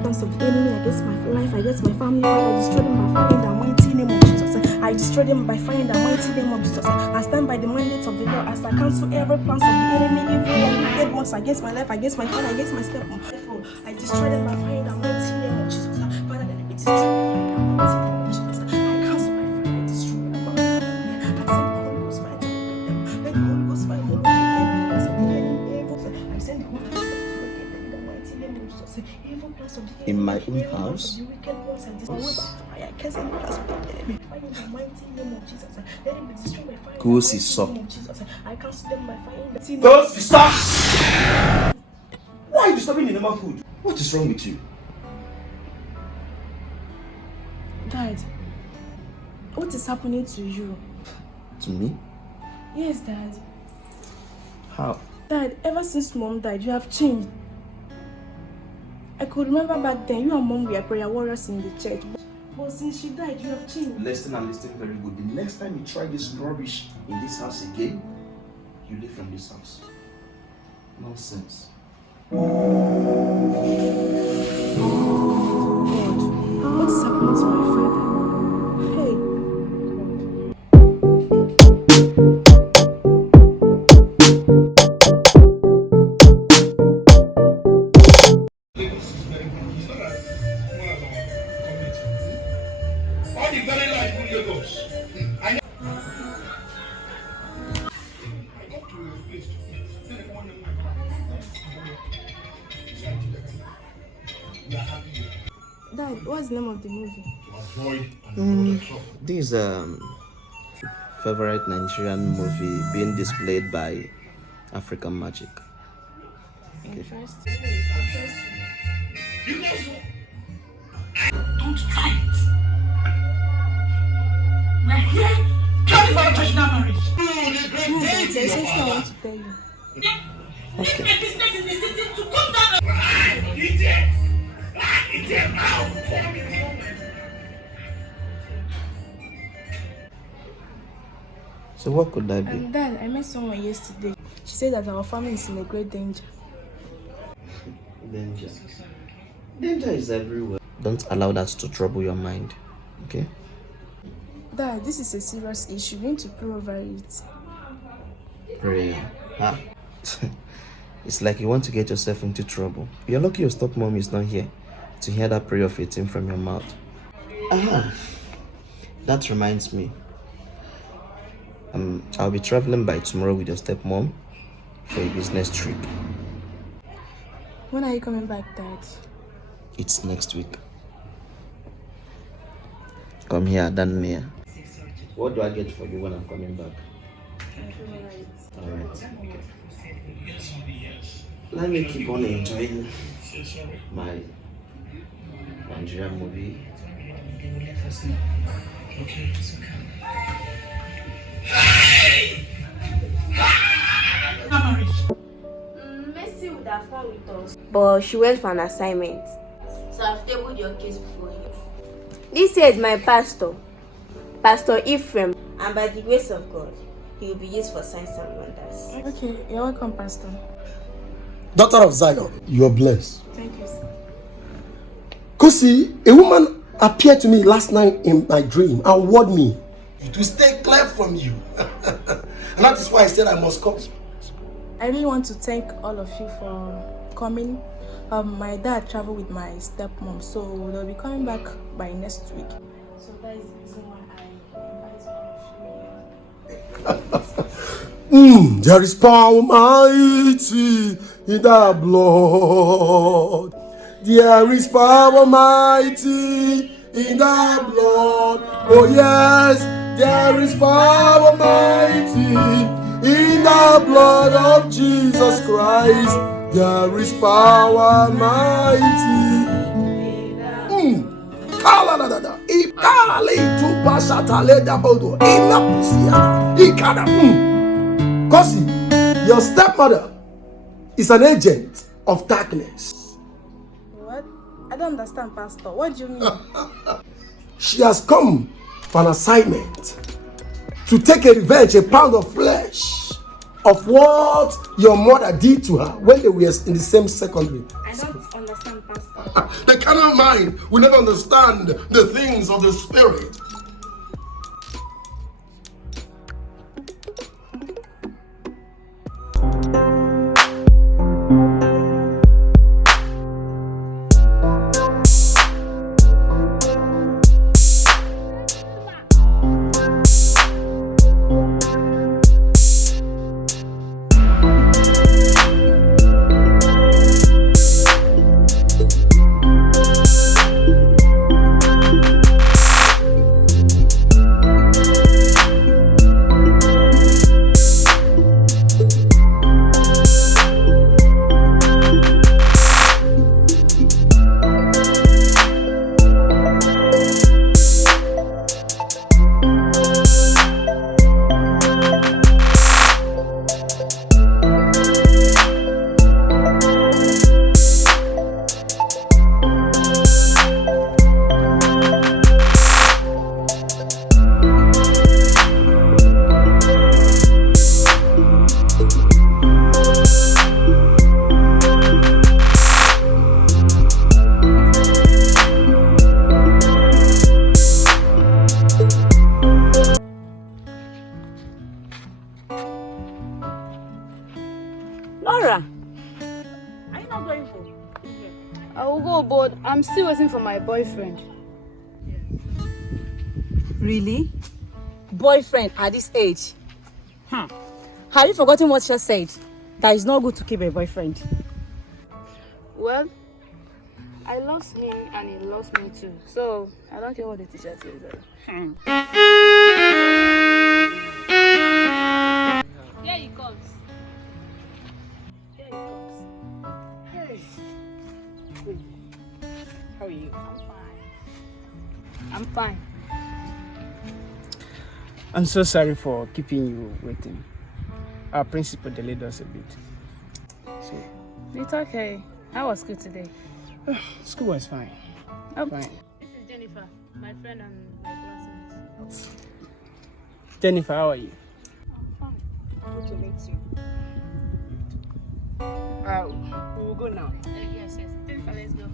plans of the enemy against my life, against my family. Father, I destroy them by fire in the mighty name of Jesus. I destroy them by fire in the mighty name of Jesus. I stand by the mandate of the Lord as I cancel every plans of the enemy, evil and wicked ones against my life, against my father, against my stepmom. I destroy them by fire in the mighty name of Jesus. Father, let it be destroyed by fire in the mighty name of Jesus. I cancel by fire, I destroy them by fire. I send the Holy Ghost fire to locate them. Let the Holy Ghost fire locate every plans of the enemy, evil. I send the Holy Ghost fire to locate them in the mighty name of Jesus. Evil plans of the enemy, In my own house. the wicked ones, I destroy by fire. I cancel the plans of the enemy. Fire in the mighty name of Jesus. Let it be destroyed by fire in the Kosiso. mighty name of Jesus. I cancel them by fire in the mighty name. Kosiso! Why are you disturbing the normal food? What is wrong with you? Dad, what is happening to you? To me? Yes, Dad. How? Dad, ever since Mom died, you have changed. I could remember back then, you and Mom were prayer warriors in the church. But since she died, you have changed. Listen and listen very good. The next time you try this rubbish in this house again, you leave from this house. Nonsense. God, what is happening to my father? Hey, All the very large good Lagos. I know. I got to a place to eat. Then I come on we are happy. Dad, what's the name of the movie? To avoid This favorite Nigerian movie being displayed by African Magic. Interesting. because don't fight. We're here talking about traditional marriage. There's something I want to tell you. Okay. My business in the city to come down. Idiot! Idiot! So what could that be? Dad, I met someone yesterday. She said that our family is in a great danger. Danger. Danger is everywhere. Don't allow that to trouble your mind. Okay? Dad, this is a serious issue. We need to pray over it. Pray. Huh? It's like you want to get yourself into trouble. You're lucky your stepmom is not here to hear that prayer of faith from your mouth. That reminds me. I'll be traveling by tomorrow with your stepmom for a business trip. When are you coming back, Dad? It's next week. Come here, down here. What do I get for you when I'm coming back? Alright. Okay. Let me keep on enjoying my Nigerian movie. Messi would have fun with us, but she went for an assignment. So I've tabled your case before him. This here is my pastor, Pastor Ephraim, and by the grace of God, he will be used for signs and wonders. Okay, you're welcome, Pastor. Daughter of Zion, you are blessed. Thank you, sir. Kosi, a woman appeared to me last night in my dream and warned me to stay clear from you. And that is why I said I must come. I really want to thank all of you for coming. My dad traveled with my stepmom, so they'll be coming back by next week. So that is the reason why I invite all of you. There is power mighty in the blood. There is power mighty in the blood. Oh yes, there is power mighty in the blood of Jesus Christ. There is power mighty. Kosi, your stepmother is an agent of darkness. What? I don't understand, Pastor. What do you mean? She has come for an assignment to take a revenge, a pound of flesh of what your mother did to her when they were in the same secondary. I don't understand, Pastor. The carnal mind will not understand the things of the spirit. Nora, are you not going home? I will go, but I'm still waiting for my boyfriend. Really? Boyfriend at this age? Have you forgotten what she said? That it's not good to keep a boyfriend. Well, I lost him and he lost me too. So, I don't care what the teacher says. Here he comes. Here he comes. Hey. How are you? I'm fine. I'm so sorry for keeping you waiting. Our principal delayed us a bit. So, It's okay. How was school today? school was fine. Oh. Fine. This is Jennifer, my friend and my classmate. Jennifer, how are you? I'm fine. Good to meet you. We will go now. Yes. Jennifer, let's go.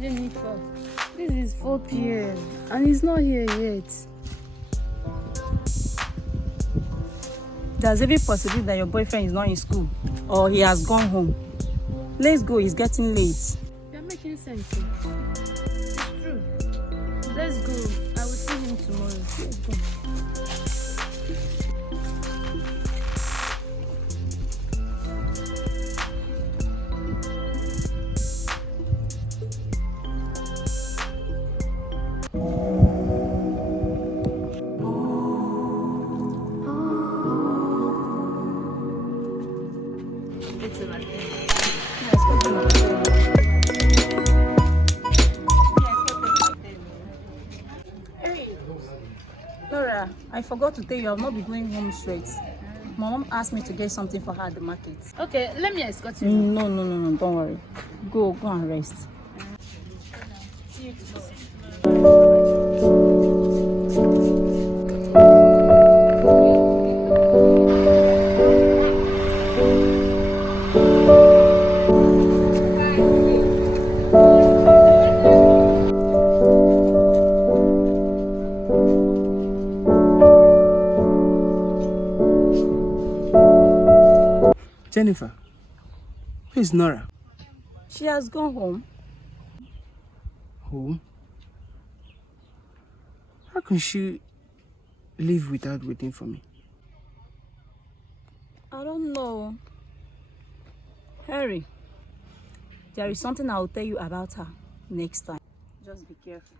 Jennifer, this is 4 p.m. and he's not here yet. There's every possibility that your boyfriend is not in school or he has gone home. Let's go, it's getting late. You're making sense. It's true. Let's go. I will see him tomorrow. Let's go. It's about Laura, I forgot to tell you I'll not be going home straight. My mom asked me to get something for her at the market. Okay, let me escort you. No, don't worry. Go and rest. See you tomorrow. Jennifer, where's Nora? She has gone home. Home? How can she leave without waiting for me? I don't know. Harry, there is something I'll tell you about her next time. Just be careful.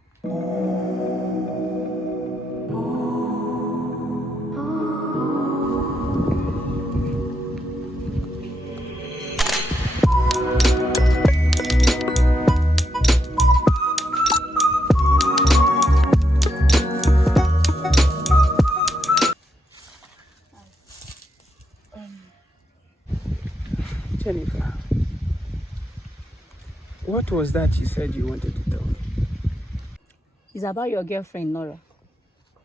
What was that you said you wanted to tell me? It's about your girlfriend, Nora.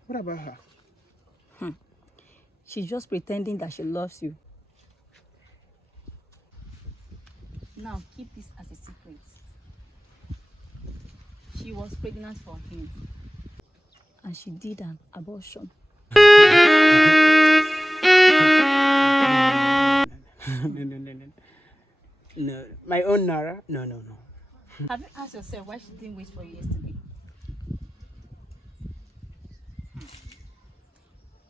What about her? She's just pretending that she loves you. Now, keep this as a secret. She was pregnant for him. And she did an abortion. No. My own Nora? No. Have you asked yourself why she didn't wait for you yesterday?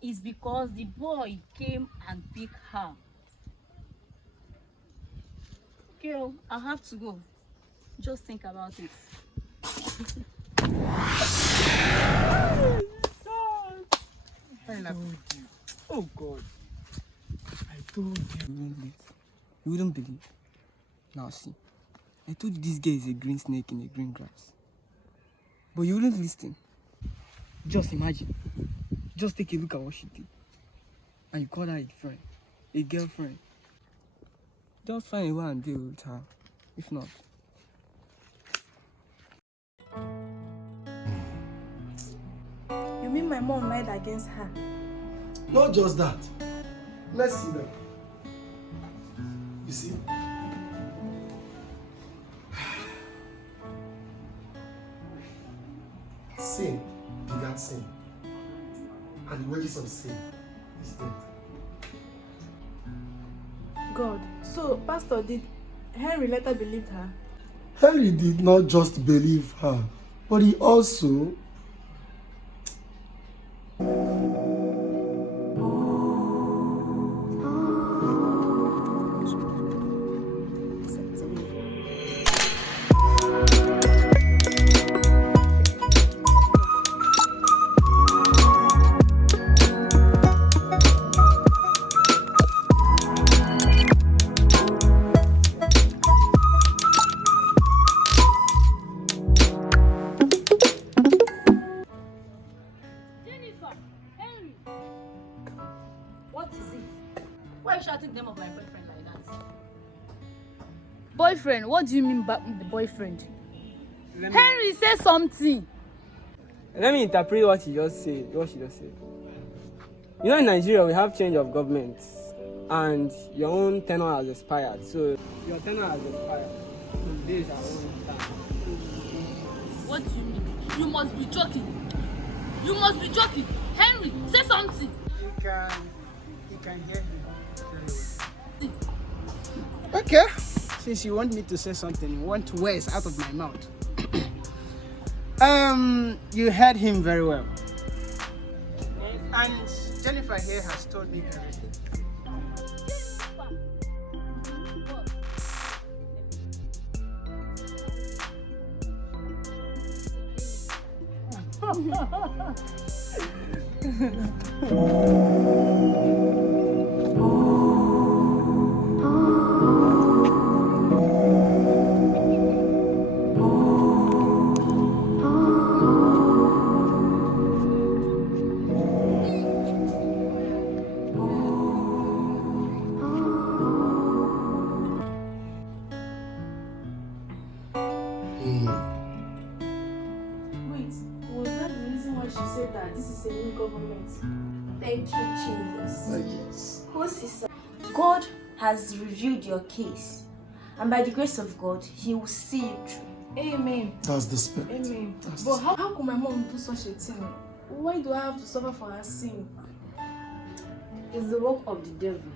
It's because the boy came and picked her. Girl, I have to go. Just think about it. Oh God. I told you. You wouldn't believe. Now see. I told you this girl is a green snake in the green grass. But you wouldn't listen. Just imagine. Just take a look at what she did. And you call her a friend. A girlfriend. Just find a way and deal with her. If not. You mean my mom lied against her? Not just that. Let's see now. You see? Sin begat sin. And the wages of sin is death. God. So, Pastor, did Henry later believe her? Henry did not just believe her, but he also What is it? Why are you shouting the name of my boyfriend like that? Boyfriend? What do you mean by the boyfriend? Henry, say something. Let me interpret what she just said. You know, in Nigeria, we have change of government. And your own tenure has expired. So, your tenure has expired. This is our own time. What do you mean? You must be joking. You must be joking. Henry, say something. You can hear him. Okay. Since you want me to say something, you want words out of my mouth. You heard him very well. And Jennifer here has told me everything. Wait, was that the reason why she said that this is a new government? Thank you, Jesus. yes. Kosiso, God has reviewed your case, and by the grace of God, He will see you through. Amen. That's the spirit. Amen. That's But how could my mom do such a thing? Why do I have to suffer for her sin? It's the work of the devil.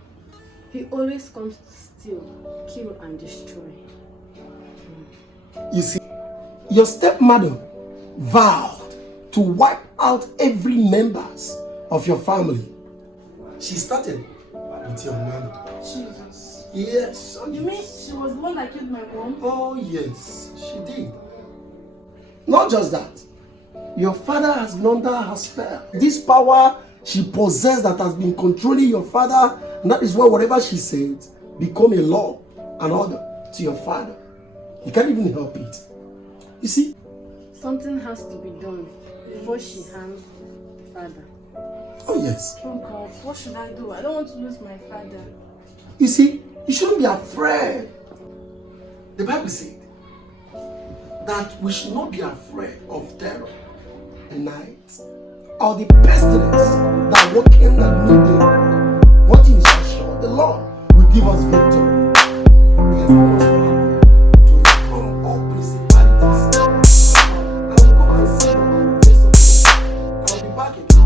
He always comes to steal, kill, and destroy. You see, your stepmother vowed to wipe out every members of your family. She started with your mother. Jesus. Yes. You mean she was the one that killed my mom? Oh yes, she did. Not just that. Your father has been under her spell. This power she possessed that has been controlling your father, and that is why whatever she said become a law and order to your father. He can't even help it. You see? Something has to be done before she harms father. Oh yes. Oh God, what should I do? I don't want to lose my father. You see, you shouldn't be afraid. The Bible said, that we should not be afraid of terror at night, or the pestilence that walking at midday. One thing is for sure, the Lord will give us victory. Because we must power to overcome all principalities. I will go and see the face of the Lord. I will be back again.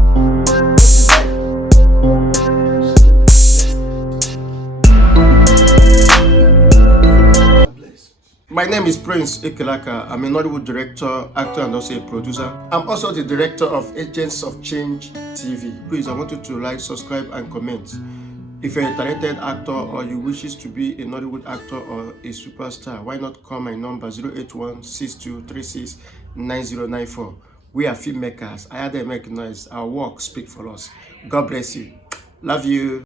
God bless. My name is Prince Ekelaka. I'm a Nollywood director, actor, and also a producer. I'm also the director of Agents of Change TV. Please, I want you to like, subscribe, and comment. If you're a talented actor or you wishes to be a Nollywood actor or a superstar, why not call my number 081-6236-9094. We are filmmakers. I had to make noise. Our work speak for us. God bless you. Love you.